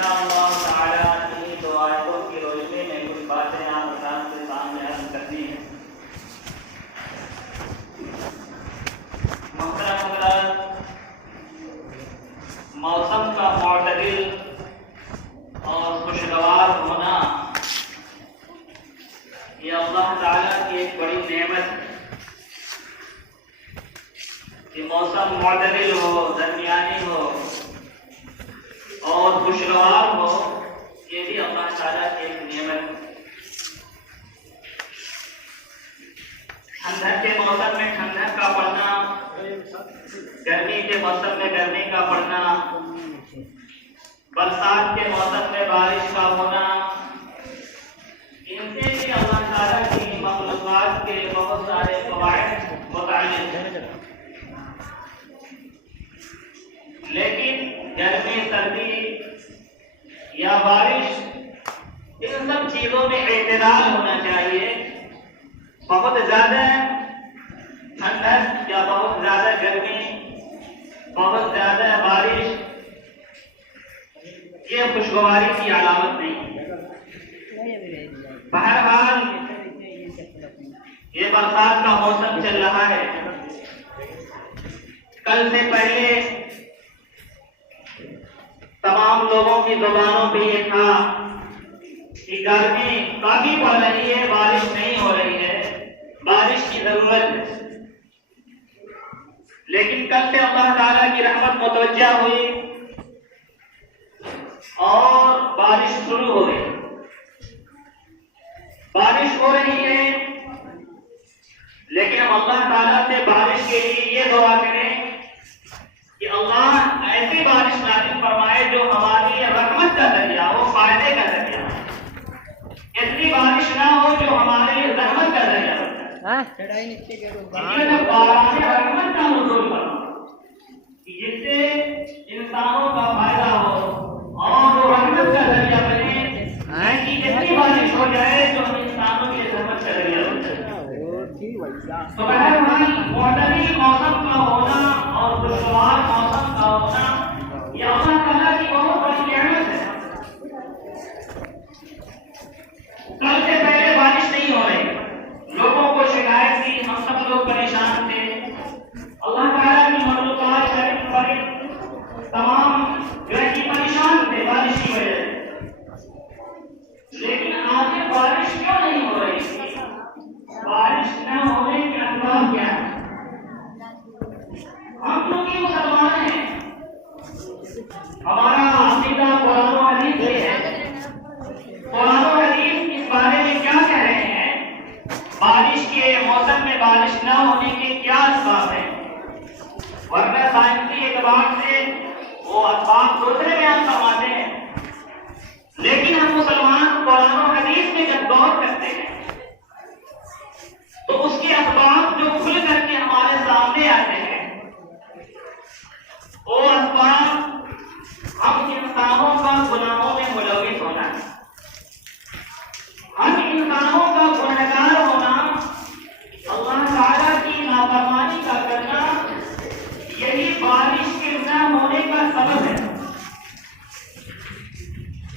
انشاءاللہ تعالی انہی دو آیتوں کی روشنی میں کچھ باتیں آپ حضرات کے سامنے عرض کرنی ہیں۔ محترم حضرات، موسم کا معتدل اور خوشگوار ہونا یہ اللہ تعالیٰ کی ایک بڑی نعمت ہے کہ موسم معتدل ہو، درمیانی ہو اور خوشگوار ہو، یہ بھی اللہ تعالیٰ کی ایک نعمت ہے۔ ٹھنڈک کے موسم میں ٹھنڈک کا پڑنا، گرمی کے موسم میں گرمی کا پڑنا، برسات کے موسم میں بارش کا ہونا، ان سے بھی اللہ تعالیٰ کی مخلوقات کے بہت سارے فوائد متعلق ہیں۔ لیکن گرمی، سردی یا بارش، ان سب چیزوں میں اعتدال ہونا چاہیے۔ بہت زیادہ ٹھنڈک یا بہت زیادہ گرمی، بہت زیادہ بارش، یہ خوشگواری کی علامت نہیں۔ بہرحال یہ برسات کا موسم چل رہا ہے۔ کل سے پہلے تمام لوگوں کی زبانوں پہ یہ تھا کہ گرمی کافی پڑ رہی ہے، بارش نہیں ہو رہی ہے، بارش کی ضرورت ہے۔ لیکن کل سے اللہ تعالیٰ کی رحمت متوجہ ہوئی اور بارش شروع ہو گئی۔ بارش ہو رہی ہے، لیکن ہم اللہ تعالیٰ سے بارش کے لیے یہ دعا کریں کہ اللہ ایسی بارش نازل فرمائے جو ہماری رحمت کا ذریعہ ہو، فائدے کا ذریعہ ہو۔ ایسی بارش نہ ہو جو ہمارے رحمت کا ذریعہ ہو، رحمت کا نزول فرمائے، جس سے انسانوں کا فائدہ ہو اور وہ رحمت کا ذریعہ بنے۔ ایسی بارش ہو جائے جو انسانوں کی رحمت کا ذریعہ ہو جائے۔ تو بہرحال معتدل موسم کا ہونا اور خوشگوار موسم کا ہونا یہ اللہ تعالیٰ کی بہت بڑی نعمت ہے۔ کل سے پہلے بارش نہیں ہو رہی، لوگوں کو شکایت تھی، ہم سب لوگ پریشان تھے، اللہ تعالیٰ کی مخلوقات شریف پر تمام گرہی پریشان تھے بارش کی وجہ سے۔ لیکن آگے بارش کیوں نہیں ہو رہی تھی؟ بارش نہ ہونے کے اسباب کیا ہے؟ ہم کیونکہ مسلمان ہیں، ہمارا عقیدہ قرآن و حدیث سے ہے۔ قرآن و حدیث اس بارے میں کیا کہہ رہے ہیں؟ بارش کے موسم میں بارش نہ ہونے کے کیا اسباب ہیں؟ ورنہ سائنسی اعتبار سے وہ اسباب دوسرے بیان فرماتے ہیں، لیکن ہم مسلمان قرآن و حدیث میں جب غور کرتے ہیں تو اس کے اسباب جو کھل کر کے ہمارے سامنے آتے ہیں، وہ اسباب ہم انسانوں کا گناہوں میں ملوث ہونا ہے، ہم انسانوں کا گنہگار ہونا، اللہ تعالیٰ کی نافرمانی کا کرنا، یہی بارش کے نہ ہونے کا سبب ہے۔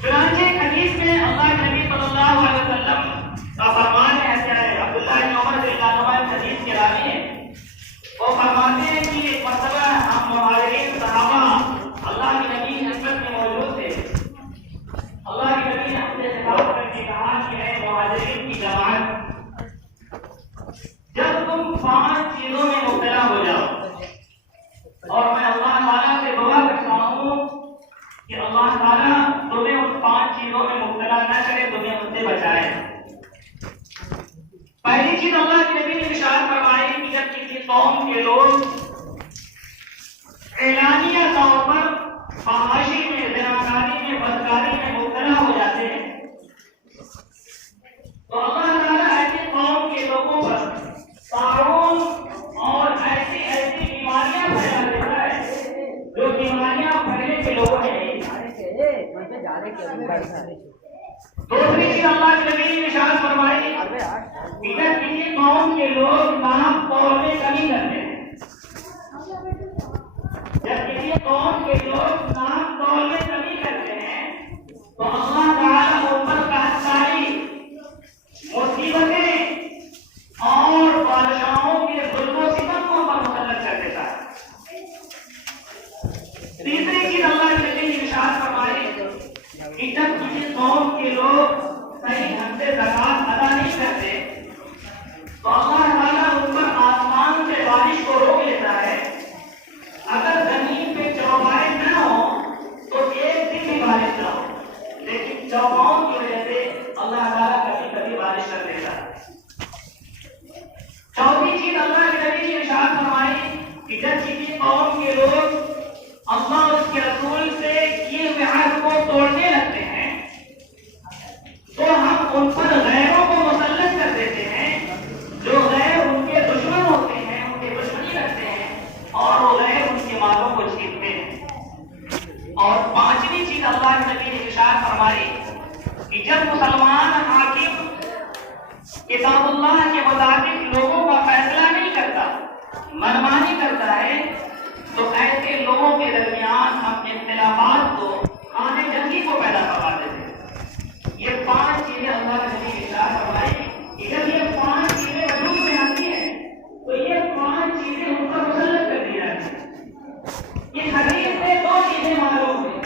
چنانچہ حدیث میں اللہ کے نبی صلی اللہ علیہ وسلم کا فرمان ہے، عبداللہ بن عمر رضی اللہ عنہ حدیث کے راوی ہیں، وہ فرماتے ہیں کہ ایک مرتبہ ہم مہاجرین صحابہ اللہ کے نبی حضرت میں موجود تھے۔ اللہ کے نبی نے ہم سے خطاب کر کے کہا کہ اے مہاجرین کی جماعت، جب تم 5 چیزوں میں مبتلا ہو جاؤ، اور میں اللہ تعالیٰ سے دعا کرتا ہوں کہ اللہ تعالیٰ تمہیں ان 5 چیزوں میں مبتلا نہ کرے، تمہیں ان سے بچائے۔ پہلی چیز اللہ کے نبی نے ارشاد فرمائی کہ جب کسی قوم کے لوگ اعلانیہ طور پر فحاشی میں، زناکاری میں، بدکاری میں مبتلا ہو جاتے ہیں تو اللہ تعالیٰ ایسی قوم کے لوگوں پر طاعون اور ایسی بیماریاں پھیلا دیتا ہے جو بیماریاں پھیلنے کے لوگوں نے نہیں۔ دوسری چیز اللہ کے نبی نے ارشاد فرمائی کہ جب کسی قوم کے لوگ نام توڑ میں کمی کرتے ہیں، جب کسی قوم کے لوگ نام توڑ میں کمی کرتے ہیں سے زکات ادا نہیں کرتے تو اللہ تعالیٰ ان پر آسمان سے بارش کو روک لیتا ہے. اگر زمین پہ چوپائے نہ ہو تو ایک دن بھی بارش نہ ہو, لیکن چوپاؤں کی وجہ سے اللہ تعالیٰ کبھی کبھی بارش کر دیتا ہے. چوتھی چیز اللہ کے نبی نے ارشاد فرمائی کہ جب کسی قوم کے لوگ اللہ اور اس کے رسول سے کیے ہوئے عہد کو توڑنے لگتے ہیں تو ہم ان پر غیروں کو مسلط کر دیتے ہیں جو غیر ان کے دشمن ہوتے ہیں, ان کے دشمنی رکھتے ہیں اور وہ غیر ان کے مالوں کو چھینتے ہیں. اور پانچویں چیز اللہ کے نبی نے ارشاد فرمائی کہ جب مسلمان حاکم کتاب اللہ کے مطابق لوگوں کا فیصلہ نہیں کرتا, منمانی کرتا ہے, تو ایسے لوگوں کے درمیان ہم اختلافات کو خانہ جنگی کو پیدا کروا دیتے ہیں. یہ پانچ چیزیں اللہ کے نبی نے ارشاد فرمائی کہ جب یہ پانچ چیزیں وجود میں آتی ہیں تو یہ پانچ چیزیں ان پر مسلط کر دی جاتی ہیں. اس حدیث سے دو چیزیں معلوم ہوئی.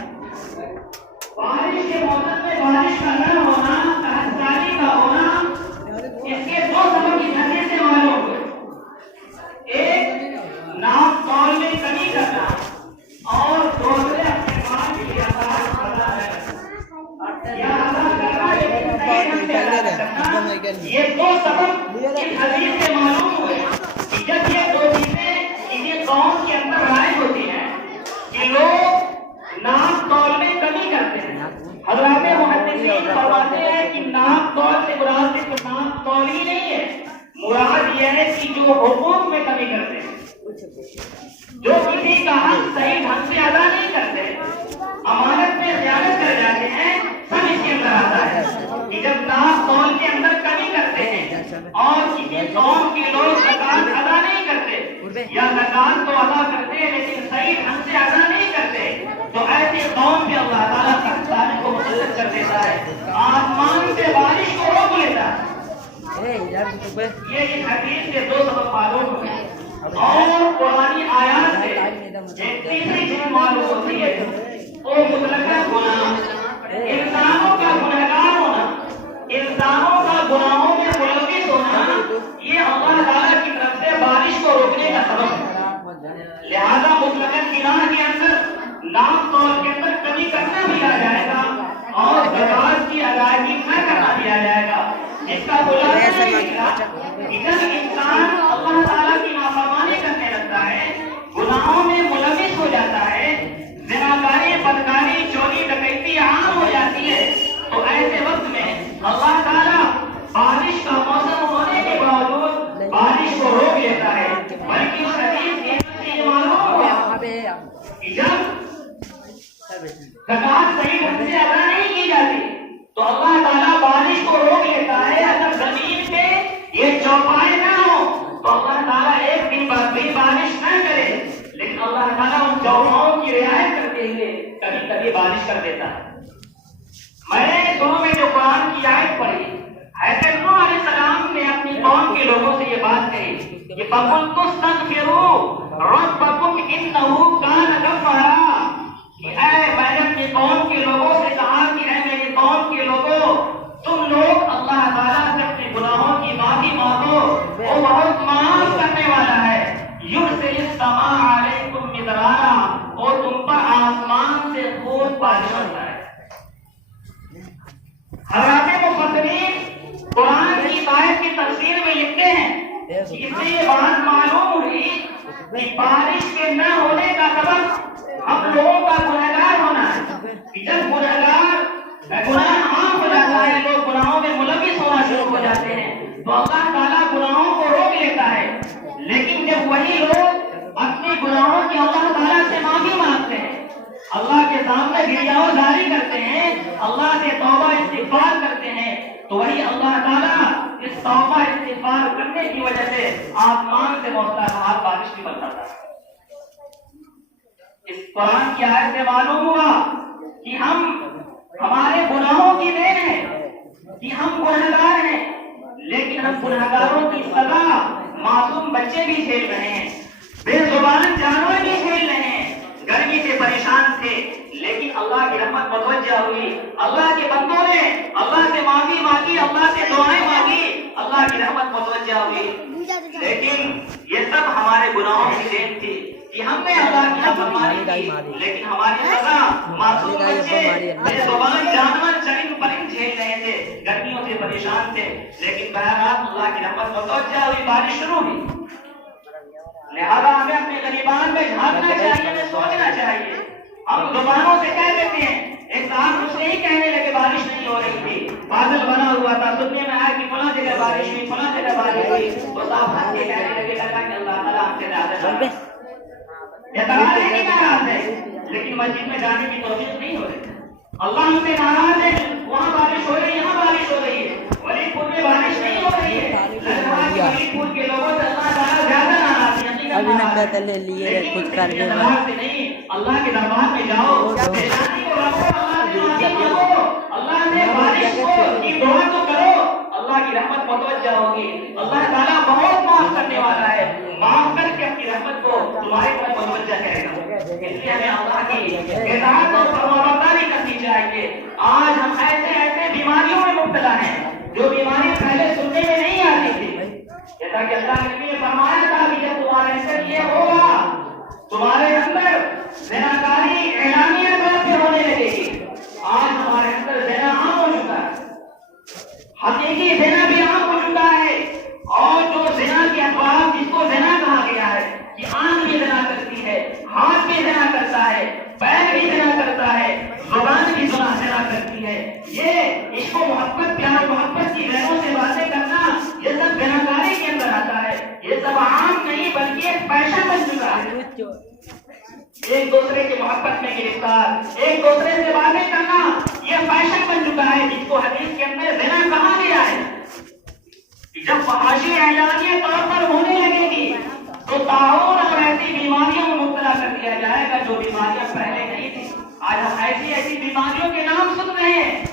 بارش کے موسم میں بارش کا نہ ہونا, قحط کا ہونا, اس کے دو سبب اس حدیث سے معلوم ہوئے. ایک, ناپ تول میں کمی کرنا, اور دوسرے اپنے کام کے آسان ادا کرنا یا ادا کرنا لیکن صحیح ڈھنگ سے ادا کرنا. یہ دو سبب اس حدیث سے معلوم ہوئے کہ جب یہ دو چیزیں کسی قوم کے اندر رائج ہوتی ہیں کہ لوگ ناپ تول میں کمی کرتے ہیں. حضرات محدثین فرماتے ہیں کہ ناپ تول سے مراد صرف ناپ تول ہی نہیں ہے, مراد یہ ہے کہ جو حقوق میں کمی کرتے ہیں, جو کسی کا حق صحیح ڈھنگ سے ادا نہیں کرتے, امانت میں خیانت کر جاتے ہیں, سب اس کے اندر آتا ہے. کہ جب ناپ تول کے اندر کمی کرتے ہیں اور کسی قوم کے لوگ زکات ادا نہیں کرتے یا زکات تو ادا کرتے ہیں لیکن صحیح ڈھنگ سے ادا نہیں کرتے, تو ایسے قوم پہ اللہ تعالیٰ قحط کو مسلط کر دیتا ہے, آسمان سے بارش کو روک لیتا ہے. یہ اس حدیث سے دو سبب معلوم ہوتے ہیں. اور قرآنی آیات سے ایک تیسری چیز معلوم ہوتی ہے, وہ مطلق گناہ, انسانوں کا گنہگار ہونا, انسانوں کا گناہوں میں ملوث ہونا, یہ اللہ تعالیٰ کی طرف سے بارش کو روکنے کا سبب ہے. لہذا مطلق گناہ کے اندر ناپ تول کے اندر کمی کرنا بھی آ جائے گا اور زکات کی ادائیگی نہ کرنا بھی آ جائے گا. اس کا خلاصہ یہ نکلا کہ جب انسان اللہ تعالیٰ کی نافرمانی کرنے لگتا ہے, گناہوں میں ملوث ہو جاتا ہے, زناکاری, بدکاری, چوری, ڈکیتی عام ہو جاتی ہے, تو ایسے وقت میں اللہ تعالیٰ بارش کا موسم ہونے کے باوجود بارش کو روک لیتا ہے. بلکہ اس حدیث سے معلوم ہوا کہ جب زکات صحیح ڈھنگ سے ادا نہیں کی جاتی تو اللہ تعالیٰ بارش کو روک لیتا ہے. اگر زمین پہ یہ چوپائے نہ ہو تو اللہ تعالیٰ ایک دن بعد بھی بارش نہ کرے, لیکن اللہ تعالیٰ ان چوپاؤں کی رعایت کرتے ہوئے کبھی کبھی بارش کر دیتا ہے. میں نے شروع میں جو قرآن کی آیت پڑھی, حضرت نوح علیہ السلام نے اپنی قوم کے لوگوں سے یہ بات کہی کہ فَقُلْتُ اسْتَغْفِرُوا رَبَّكُمْ إِنَّهُ كَانَ غَفَّارًا, کہ میں نے اپنی قوم کے لوگوں سے کہا کہ اے میری قوم کے لوگوں, تم لوگ اللہ تعالیٰ سے اپنے گناہوں کی معافی مانگو, وہ بہت معاف کرنے والا ہے. يُرْسِلِ السَّمَاءَ عَلَيْكُمْ مِدْرَارًا, اور تم پر آسمان سے خوب بارش ہوتا ہے. حضرات مفسرین قرآن کی آیت کی تفسیر میں لکھتے ہیں کہ اس سے یہ بات معلوم ہوئی کہ بارش کے نہ ہونے کا سبب ہم لوگوں کا گنہگار ہونا ہے. جب گناہ عام ہو جاتا ہے, لوگ گناہوں میں ملوث ہونا شروع ہو جاتے ہیں, تو اللہ تعالیٰ گناہوں کو روک لیتا ہے. لیکن جب وہی لوگ اپنے گناہوں کی اللہ تعالیٰ سے معافی مانگتے ہیں, اللہ کے سامنے گریہوں جاری کرتے ہیں, اللہ سے توبہ استغفار کرتے ہیں, تو وہی اللہ تعالیٰ اس توبہ استغفار کرنے کی وجہ سے آسمان سے موسلادھار بارش بھی برساتا ہے. اس قرآن کی آیت سے معلوم ہوا کہ ہمارے گناہوں کی دین ہے کہ ہم گنہگار ہیں, لیکن ہم گنہگاروں کی سزا معصوم بچے بھی جھیل رہے ہیں, بے زبان جانور بھی جھیل رہے ہیں, گرمی سے پریشان تھے, لیکن اللہ اللہ کی رحمت متوجہ ہوئی، اللہ کے بندوں نے اللہ سے معافی مانگی، اللہ سے دعائیں مانگی، اللہ کی رحمت متوجہ ہوئی۔ لیکن یہ سب ہمارے گناہوں کی دین تھی کہ ہم نے اللہ کی نافرمانی کی، لیکن ہماری سزا معصوم بچے بے زبان جانور چرند پرند جھیل رہے تھے، گرمیوں سے پریشان تھے، لیکن بہرحال اللہ کی رحمت متوجہ ہوئی، بارش شروع ہوئی۔ لہذا ہمیں اپنے غریبان میں جھانکنا چاہیے، ہمیں سوچنا چاہیے۔ ہم زبانوں سے کہہ دیتے ہیں، ایک صاحب مجھ سے ہی کہنے لگے بارش نہیں ہو رہی تھی، بادل بنا ہوا تھا، سننے میں آیا کہ فلاں جگہ بارش ہوئی، فلاں جگہ بارش ہوئی، تو صاحب ہنس کے کہنے لگے لگا کہ اللہ تعالیٰ ہم سے زیادہ اعتراض ہے کہ ناراض ہے، لیکن مسجد میں جانے کی توفیق نہیں ہو رہی۔ اللہ ہم سے ناراض ہے، وہاں بارش ہو رہی ہے، یہاں بارش ہو رہی ہے، ولی پور میں بارش نہیں ہو رہی ہے، لگ رہا ہے کہ ولی پور کے لوگوں سے اللہ تعالیٰ زیادہ ناراض ہے، ابھی نمبر لے لیے کچھ کر دے اللہ کے دربار میں جاؤ، پریشانی کو رکھو، اللہ سے معافی مانگو، اللہ سے بارش کی دعا تو کرو، اللہ کی رحمت متوجہ ہوگی۔ اللہ تعالیٰ بہت معاف کرنے والا ہے، معاف کر کے اپنی رحمت کو تمہارے طرف متوجہ کرے گا۔ اس لیے ہمیں اللہ کی اطاعت اور فرمانبرداری کرنی چاہیے۔ آج ہم ایسے بیماریوں میں مبتلا ہیں جو بیماری پہلے سننے میں نہیں آتی تھی، جیسا کہ اللہ کے نبی نے فرمایا تھا کہ جب تمہارے اندر یہ ہوگا، تمہارے اندر زناکاری اعلانیہ طور پہ ہونے لگے گی۔ آج ہمارے اندر زنا عام ہو چکا ہے، حقیقی زنا بھی عام ہو چکا ہے، اور جو زنا کے افعال جس کو زنا کہا گیا ہے کہ آنکھ بھی زنا کرتی ہے، ہاتھ بھی زنا کرتا ہے، پیر بھی زنا کرتا ہے، زبان بھی زنا کرتی ہے، یہ عشق و محبت پیار و محبت کی غیروں سے باتیں کرنا، یہ سب زناکاری کے اندر آتا ہے۔ یہ سب عام نہیں بلکہ ایک پیشہ بن چکا ہے، ایک دوسرے کی محبت میں گرفتار، ایک دوسرے سے باتیں کرنا، یہ فیشن بن چکا ہے، جس کو حدیث کے اندر زنا کہا گیا ہے۔ جب فحاشی اعلانیہ طور پر ہونے لگے گی تو طاعون اور ایسی بیماریوں میں مبتلا کر دیا جائے گا جو بیماریاں پہلے نہیں تھی۔ آج ہم ایسی بیماریوں کے نام سن رہے ہیں،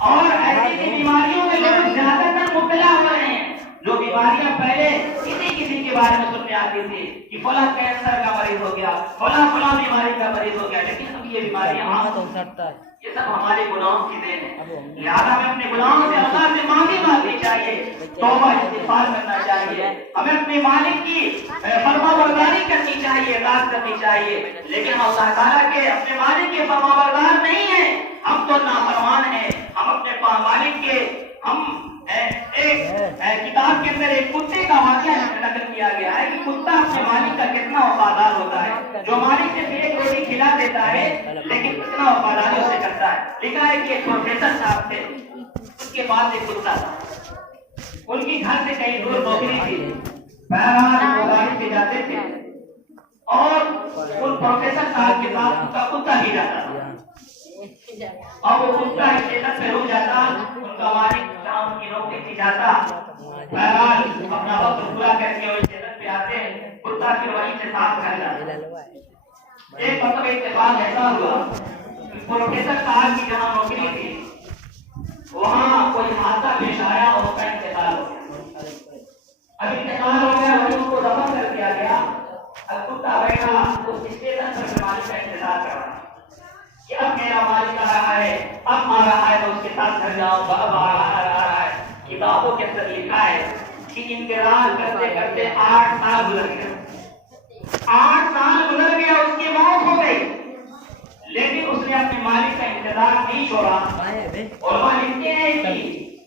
اور ایسی بیماریوں میں لوگ زیادہ تر مبتلا ہو رہے ہیں جو بیماریاں پہلے کسی کے بارے میں سننے آتی تھی کہ فلاں کینسر کا مریض ہو گیا، فلاں بیماری کا مریض ہو گیا، لیکن اب یہ بیماریاں عام ہو سکتا ہے۔ یہ سب ہمارے گناہوں کی دین ہے، لہٰذا ہمیں اپنے گناہوں سے اللہ سے معافی مانگنی چاہیے، توبہ استغفار کرنا چاہیے، ہمیں اپنے مالک کی فرمانبرداری کرنی چاہیے، اطاعت کرنی چاہیے، لیکن ہم اللہ تعالیٰ کے اپنے مالک کے فرمانبردار نہیں ہیں، ہم تو نافرمان ہیں۔ ہم اپنے مالک کے ایک کتاب کے اندر ایک کتے کا واقعہ نقل کیا گیا ہے کہ کتا اپنے مالک کا کتنا وفادار ہوتا ہے، جو مالک سے ایک روٹی کھلا دیتا ہے لیکن کتنا وفاداری اسے کرتا ہے۔ لکھا ہے کہ ایک پروفیسر صاحب تھے، اس کے پاس ایک کتا تھا، ان کی گھر سے کہیں دور نوکری تھی، بہرحال وہ گاڑی سے جاتے تھے اور ان پروفیسر صاحب کے ساتھ ان کا کتا بھی جاتا تھا، اور وہ کتا اسٹیشن پہ رک جاتا، ان کا مالک شام کی نوکری سے جاتا، بہرحال اپنا وقت پورا کر کے وہ اسٹیشن پہ آتے ہیں، کتا پھر وہیں سے ساتھ گھر جاتا۔ ایک مرتبہ اتفاق ایسا ہوا کہ پروفیسر صاحب کی جہاں نوکری تھی وہاں کوئی حادثہ پیش آیا اور اس کا انتقال ہو گیا۔ اب انتقال ہو گیا، وہیں ان کو دفن کر دیا گیا۔ اب کتا بیٹھا اس اسٹیشن پر مالک کا انتظار کر رہا ہے کہ اب میرا مالک آ رہا ہے، اب آ رہا ہے تو اس کے ساتھ گھر جاؤں، اب آ رہا ہے۔ کتابوں کے اندر لکھا ہے کہ انتظار کرتے کرتے 8 سال گزر گئے، 8 سال گزر گیا، اس کی موت ہو گئی، لیکن اس نے اپنے مالک کا انتظار نہیں چھوڑا۔ اور مالک نے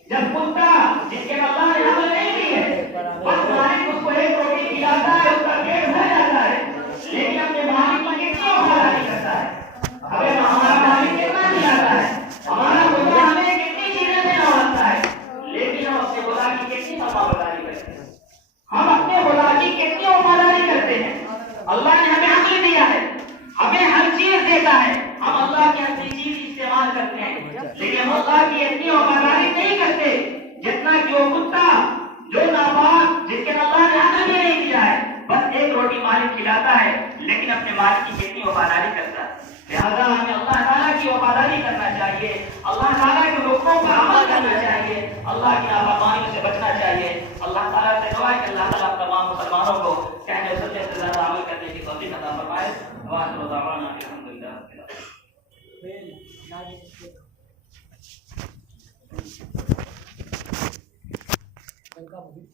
جب کتا جس کے اللہ نے عمل نہیں کی ہے، بس مالک اس کو ایک روٹی کھلاتا ہے، اس کا پیٹ بھر جاتا ہے، لیکن اپنے مالک کی کتنی وفاداری کرتا ہے۔ ہمیں ہمارا مالک کتنا کھلاتا ہے، ہمارا خدا ہمیں کتنی چیزیں سے نوازتا ہے، لیکن ہم اپنے خدا کی کتنی وفاداری کرتے ہیں، ہم اپنے خدا کی کتنی وفاداری کرتے ہیں۔ اللہ نے ہمیں عقل دیا ہے، ہمیں ہر چیز دیتا ہے، ہم اللہ کی ہر چیز استعمال کرتے ہیں، لیکن ہم اللہ کی اتنی وفاداری نہیں کرتے جتنا کہ وہ کتا جو ناپاک جس کے اللہ نے عقل بھی نہیں دیا ہے، بس ایک روٹی مالک کھلاتا ہے لیکن اپنے مالک کی کتنی وفاداری کرتا ہے۔ لہذا ہمیں اللہ تعالیٰ کی وفاداری کرنا چاہیے، اللہ تعالیٰ کے حکموں پر عمل کرنا چاہیے، اللہ کی نافرمانیوں سے بچنا چاہیے۔ اللہ تعالیٰ سے دعا ہے کہ اللہ تعالیٰ تمام مسلمانوں کو کہنے سننے سے زیادہ عمل کرنے کی توفیق عطا فرمائے۔ Welcome.